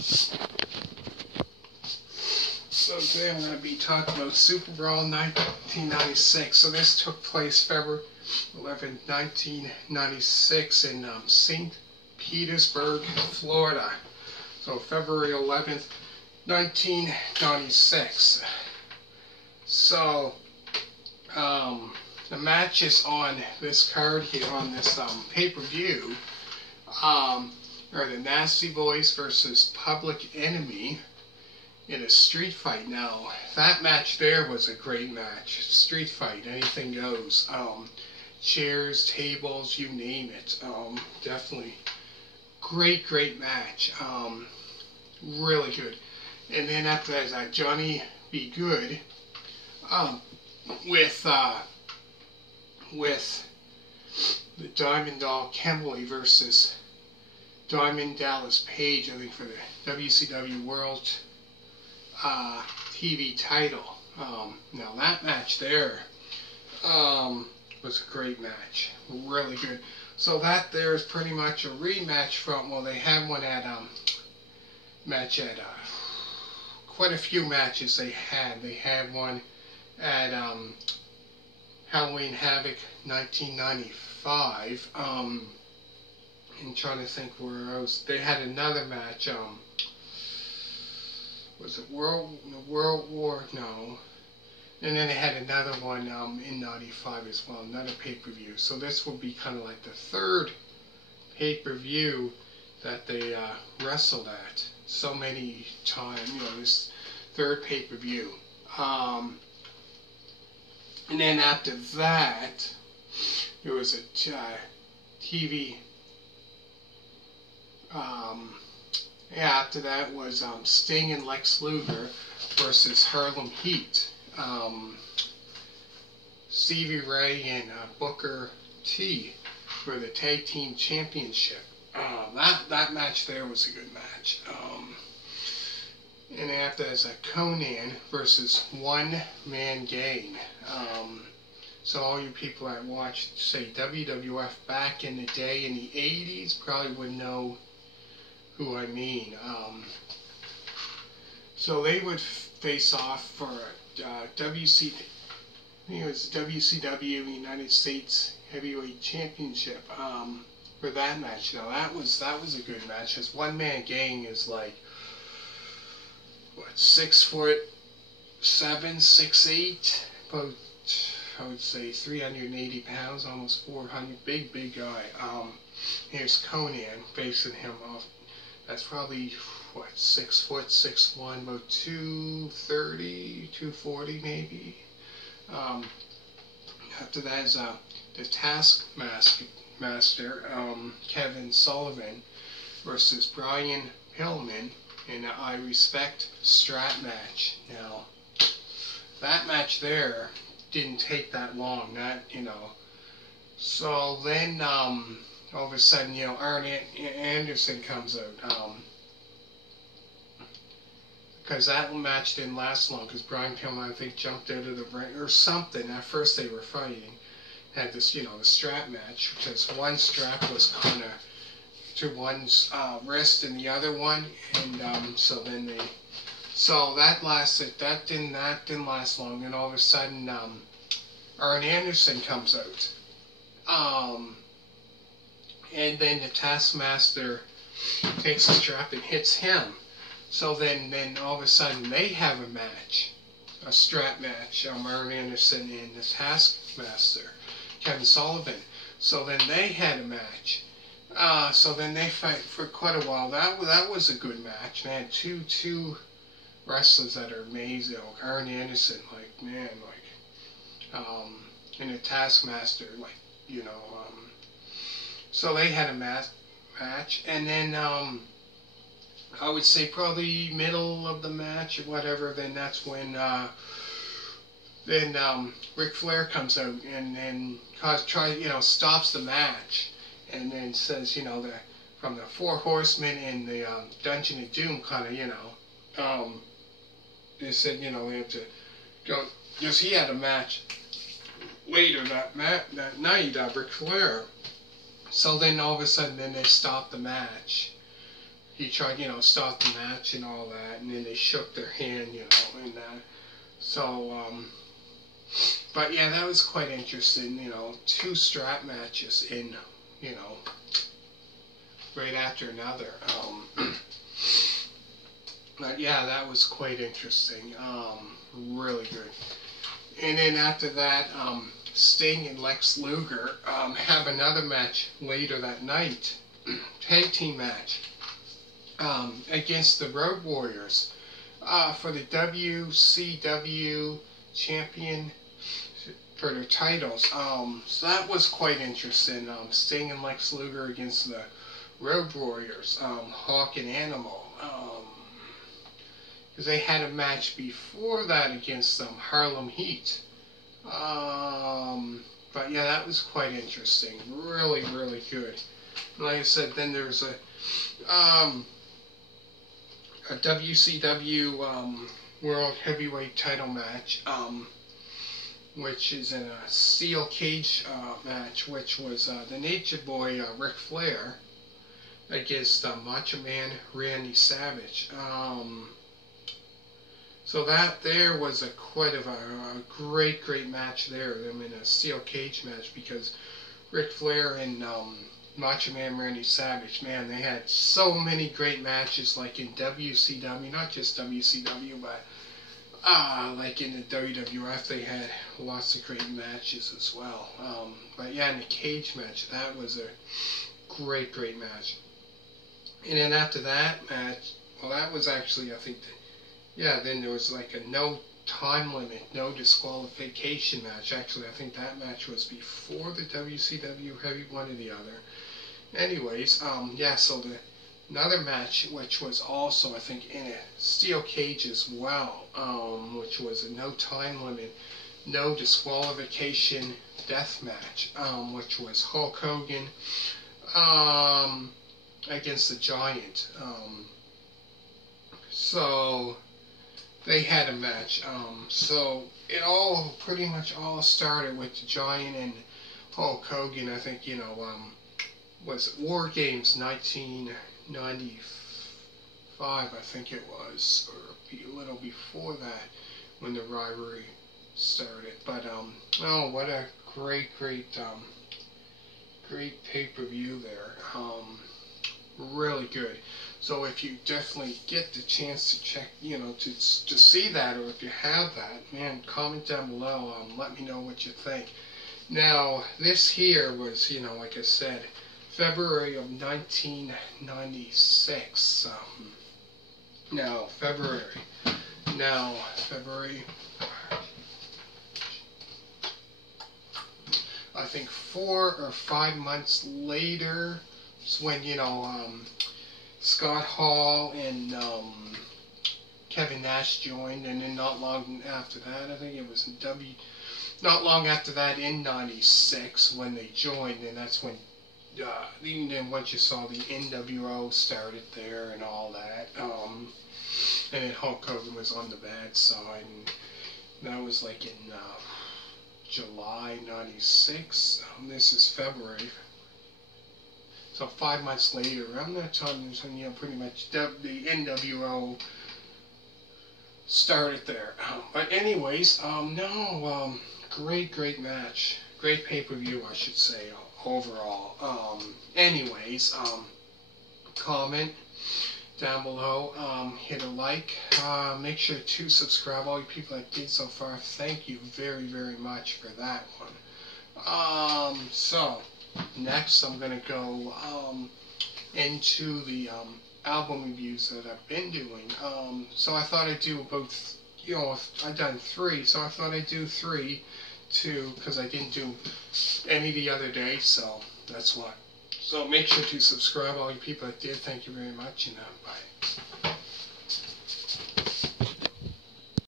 So today I'm going to be talking about Superbrawl 1996. So this took place February 11, 1996 in St. Petersburg, Florida. So February 11th, 1996. So the matches on this card here, on this pay-per-view, are the Nasty Boys versus Public Enemy in a street fight. Now, that match there was a great match. Street fight, anything goes. Chairs, tables, you name it. Definitely great match. Really good. And then after that, Johnny B. Good with the Diamond Doll Kimberly versus Diamond Dallas Page, I think, for the WCW World TV title. Now that match there was a great match, really good. So that there is pretty much a rematch from, well, they had one at quite a few matches they had. They had one at Halloween Havoc 1995. I'm trying to think where I was. They had another match. Was it World War? No. And then they had another one in 95 as well, another pay-per-view. So this will be kind of like the third pay-per-view that they wrestled at so many times. You know, this third pay-per-view. And then after that, there was a TV. After that was Sting and Lex Luger versus Harlem Heat. Stevie Ray and Booker T for the Tag Team Championship. That match there was a good match. And after that is Konnan versus One Man Gang. So all you people that watched, say, WWF back in the day in the 80s probably would know who I mean. So they would face off for WCW United States Heavyweight Championship for that match. Now that was a good match. Because One Man Gang is like, what, 6'7", 6'8", about, I would say 380 pounds, almost 400, big guy. Here's Konnan facing him off. That's probably, what, 6 foot, 6'1", about 230, 240 maybe. After that is the Taskmaster, Kevin Sullivan versus Brian Pillman in an I Respect strap match. Now, that match there didn't take that long, So then, all of a sudden, Arn Anderson comes out. Because that match didn't last long, because Brian Pillman, I think, jumped out of the ring or something. At first they were fighting. Had this, the strap match, because one strap was kind of to one's wrist and the other one, and so then they, so that didn't last long, and all of a sudden, Arn Anderson comes out. And then the Taskmaster takes the strap and hits him. So then all of a sudden they have a match, a strap match, Arn Anderson and the Taskmaster, Kevin Sullivan. So then they had a match. So then they fight for quite a while. That was a good match. They had two wrestlers that are amazing. Arn Anderson, and the Taskmaster, so they had a match, and then I would say probably middle of the match or whatever. Then that's when Ric Flair comes out and stops the match, and then says, from the Four Horsemen and the Dungeon of Doom, they said, they have to go, because he had a match later that night, Ric Flair. So then all of a sudden, then they stopped the match. he tried, you know, start the match and all that, and then they shook their hand, you know, and so, but yeah, that was quite interesting, you know, 2 strap matches in, you know, right after another. But yeah, that was quite interesting, really good. And then after that, Sting and Lex Luger have another match later that night, tag team match, against the Road Warriors for the WCW champion for their titles. So that was quite interesting. Sting and Lex Luger against the Road Warriors, Hawk and Animal. Because they had a match before that against Harlem Heat. But yeah, that was quite interesting. Really, really good. Like I said, then there's a WCW World Heavyweight title match, which is in a steel cage match, which was the Nature Boy Ric Flair against Macho Man Randy Savage. So that there was quite of a great match there. Them in a steel cage match, because Ric Flair and Macho Man Randy Savage, man, they had so many great matches, like in WCW, not just WCW, but like in the WWF, they had lots of great matches as well. But yeah, in the cage match, that was a great match. And then after that match, well, that was actually, I think, yeah, then there was like a no time limit, no disqualification match. Actually, I think that match was before the WCW Heavy, one or the other. Anyways, yeah, so another match, which was also, I think, in a steel cage as well, which was a no time limit, no disqualification death match, which was Hulk Hogan against the Giant. So they had a match. So it all pretty much all started with the Giant and Hulk Hogan. I think, you know, was War Games 1995, I think it was, or a little before that, when the rivalry started. But oh, what a great pay-per-view there. Really good. So if you definitely get the chance to check, you know, to see that, or if you have that, man, comment down below. Let me know what you think. Now, this here was, you know, like I said, February of 1996. February. I think 4 or 5 months later is when, you know, Scott Hall and Kevin Nash joined, and then not long after that, I think it was not long after that in '96 when they joined, and that's when then once you saw the NWO started there and all that, and then Hulk Hogan was on the bad side, and that was like in July '96. This is February. So 5 months later, around that time, you know, pretty much the NWO started there. But anyways, no, great match, great pay-per-view, I should say, overall. Anyways, comment down below, hit a like, make sure to subscribe. All you people that did so far, thank you very much for that one. So next I'm going to go into the album reviews that I've been doing. So I thought I'd do both, you know, I've done 3, so I thought I'd do 3 too, because I didn't do any the other day, so that's why. So make sure to subscribe, all you people that did. Thank you very much, and bye.